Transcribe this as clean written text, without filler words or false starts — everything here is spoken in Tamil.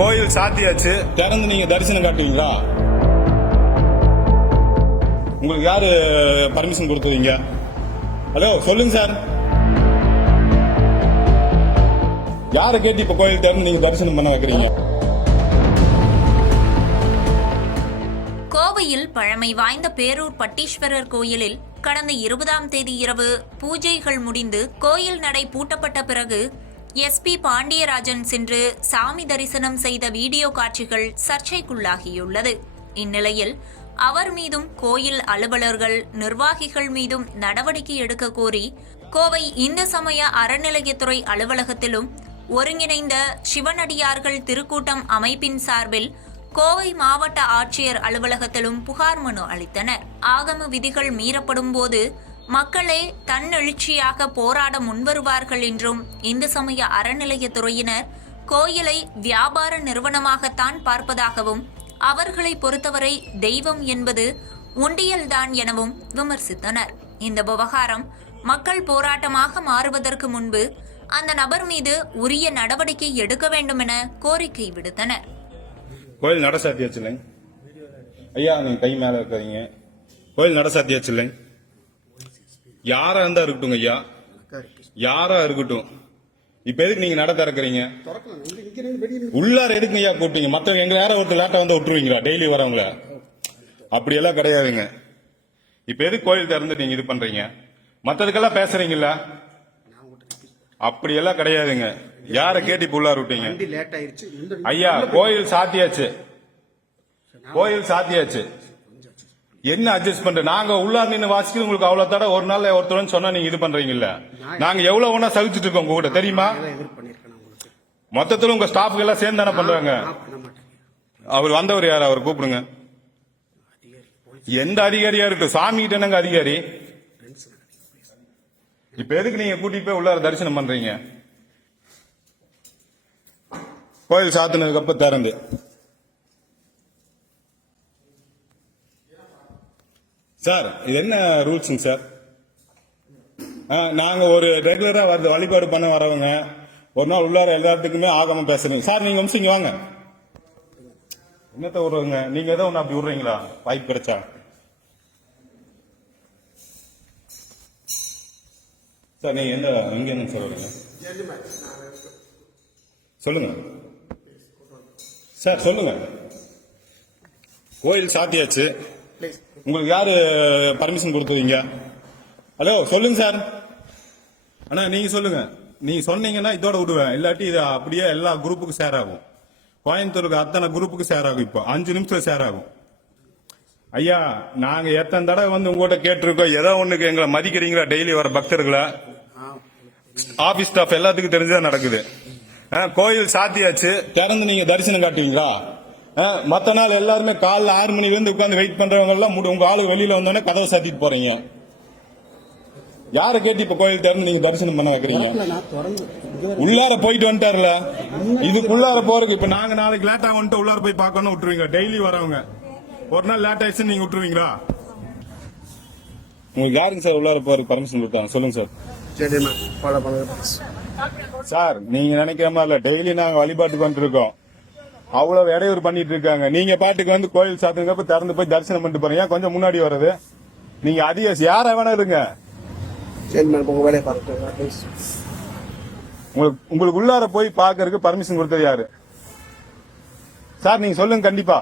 கோயில் சாத்தியாச்சு, திறந்து நீங்க தரிசனம் காட்டுவீங்களா? உங்களுக்கு யாரு பர்மிஷன் கொடுத்தீங்க? ஹலோ சொல்லுங்க சார். யாரை கேட்டு இப்ப கோயில் திறந்து நீங்க தரிசனம் பண்ண வைக்கிறீங்க? கோவையில் பழமை வாய்ந்த பேரூர் பட்டீஸ்வரர் கோயிலில் கடந்த 20ஆம் தேதி இரவு பூஜைகள் முடிந்து கோயில் நடை பூட்டப்பட்ட பிறகு SP பாண்டியராஜன் சென்று சாமி தரிசனம் செய்த வீடியோ காட்சிகள் சர்ச்சைக்குள்ளாகியுள்ளது. இந்நிலையில் அவர் மீதும் கோயில் அலுவலர்கள் நிர்வாகிகள் மீதும் நடவடிக்கை எடுக்க கோரி கோவை இந்து சமய அறநிலையத்துறை அலுவலகத்திலும் ஒருங்கிணைந்த சிவனடியார்கள் திருக்கூட்டம் அமைப்பின் சார்பில் கோவை மாவட்ட ஆட்சியர் அலுவலகத்திலும் புகார் மனு அளித்தனர். ஆகம விதிகள் மீறப்படும் போது மக்களே தன்னெழுச்சியாக போராட முன்வருவார்கள் என்றும் இந்து சமய அறநிலையத்துறையினர் கோயிலை வியாபார நிறுவனமாகத்தான் பார்ப்பதாகவும் அவர்களை பொறுத்தவரை தெய்வம் என்பது உண்டியல்தான் எனவும் விமர்சித்தனர். இந்த விவகாரம் மக்கள் போராட்டமாக மாறுவதற்கு முன்பு அந்த நபர் மீது உரிய நடவடிக்கை எடுக்க வேண்டும் என கோரிக்கை விடுத்தனர். கோயில் நட சாத்தியாச்சு இல்லைங்க ஐயா, நீங்க கை மேல இருக்காதீங்க. கோயில் நட சாத்தியாச்சு இல்லைங்க. யாரா இருந்தா இருக்கட்டும் ஐயா, யாரா இருக்கட்டும். இப்ப எதுக்கு நீங்க நட திறக்கிறீங்க? உள்ளார எதுக்கு ஐயா கூப்பிட்டீங்க? மத்தவங்க எங்க யார ஒருத்தர் லேட்டா வந்து விட்டுருவீங்களா? டெய்லி வரவங்கள அப்படி எல்லாம் கிடையாதுங்க. இப்ப எதுக்கு கோயில் திறந்து நீங்க இது பண்றீங்க? மத்ததுக்கெல்லாம் பேசுறீங்கல்ல, அப்படி எல்லாம் கிடையாதுங்க. யார கேட்டு இப்ப உள்ளார விட்டீங்க? ஐயா கோயில் சாத்தியாச்சு, கோயில் சாத்தியாச்சு. என்ன அட்ஜஸ்ட் பண்ற? நாங்க உள்ளார் நின்று வாசிக்கிறது உங்களுக்கு அவ்வளவு தடவை ஒரு நாள் ஒருத்தர் சொன்னா நீங்க இது பண்றீங்கல்ல. நாங்க எவ்வளவு ஒண்ணா சகிச்சுட்டு இருக்கோம் உங்க கூட தெரியுமா? மொத்தத்துல உங்க ஸ்டாஃப் எல்லாம் சேர்ந்து தானே பண்றாங்க. அவர் வந்தவர் யார்? அவர் கூப்பிடுங்க. எந்த அதிகாரியா இருக்கு? சாமி கிட்ட என்னங்க அதிகாரி? இப்ப எதுக்கு நீங்க கூட்டிட்டு போய் உள்ளார தரிசனம் பண்றீங்க? கோயில் சாத்தினதுக்கு அப்புறம் திறந்து சார் இது என்ன ரூல்ஸுங்க சார்? நாங்க ஒரு ரெகுலரா வழிபாடு பண்ண வரவங்க ஒரு நாள் உள்ளார எல்லாத்துக்குமே ஆகமம் பேசுறீங்க சார். நீங்க வம்சிங்க வாங்க. என்னத்த விடுறீங்க நீங்க? ஏதோ ஒண்ணு அப்படி விடுறீங்களா வாய்ப்பு கிடைச்சா? சார் நீங்க எங்க என்ன சொல்றீங்க? சொல்லுங்க சார், சொல்லுங்க. கோயில் சாத்தியாச்சு, உங்களுக்கு யாரு பர்மிஷன் கொடுத்தீங்க? ஹலோ சொல்லுங்க சார். அண்ணா நீங்க சொல்லுங்க. நீங்க சொன்னீங்கன்னா இதோட விடுவேன், இல்லாட்டி இது அப்படியே எல்லா குரூப்புக்கும் ஷேர் ஆகும். கோயம்புத்தூருக்கு அத்தனை குரூப்புக்கு ஷேர் ஆகும். இப்போ 5 நிமிஷம் ஷேர் ஆகும். ஐயா நாங்க எத்தனை தடவை வந்து உங்ககிட்ட கேட்டிருக்கோம், ஏதோ ஒண்ணுக்கு எங்களை மதிக்கிறீங்களா? டெய்லி வர பக்தர்களை ஆபீஸ் ஸ்டாஃப் எல்லாத்துக்கும் தெரிஞ்சுதான் நடக்குது. கோயில் சாத்தியாச்சு, திறந்து நீங்க தரிசனம் காட்டுவீங்களா? மத்த நாள் எல்லாருமே காலைல 6 மணில இருந்து உட்காந்து வெயிட் பண்றவங்க எல்லாம் உங்க ஆளுக்கு வெளியில வந்தோடனே கதவை சாத்திட்டு போறீங்க. யாரை கேட்டு இப்ப கோயில் திறந்து நீங்க தரிசனம் பண்ண வைக்கிறீங்க? உள்ளார போயிட்டு வந்துட்டாருல, இதுக்குள்ளார போறதுக்கு இப்ப நாங்க நாளைக்கு லேட்டா வந்துட்டு உள்ளார போய் பார்க்கணும் விட்டுருவீங்க? டெய்லி வரவங்க ஒரு நாள் லேட் ஆயிடுச்சு நீங்க விட்டுருவீங்களா? உங்களுக்கு யாருங்க சார் உள்ளார போறதுக்கு பர்மிஷன் கொடுத்தாங்க? சொல்லுங்க சார். சார் நீங்க நினைக்கிற மாதிரி இல்ல, டெய்லி நாங்க வழிபாட்டுக்கு வந்துட்டு இருக்கோம். அவ்வளவு இடையூறு பண்ணிட்டு இருக்காங்க. நீங்க பாட்டுக்கு வந்து கோயில் சாத்துக்கு திறந்து போய் தரிசனம் பண்ணிட்டு போறீங்க. கொஞ்சம் முன்னாடி வர்றது நீங்க அதிக யார வேணா இருங்க. உங்களுக்கு உள்ளார போய் பாக்குறதுக்கு பர்மிஷன் கொடுத்தது யாரு சார்? நீங்க சொல்லுங்க கண்டிப்பா.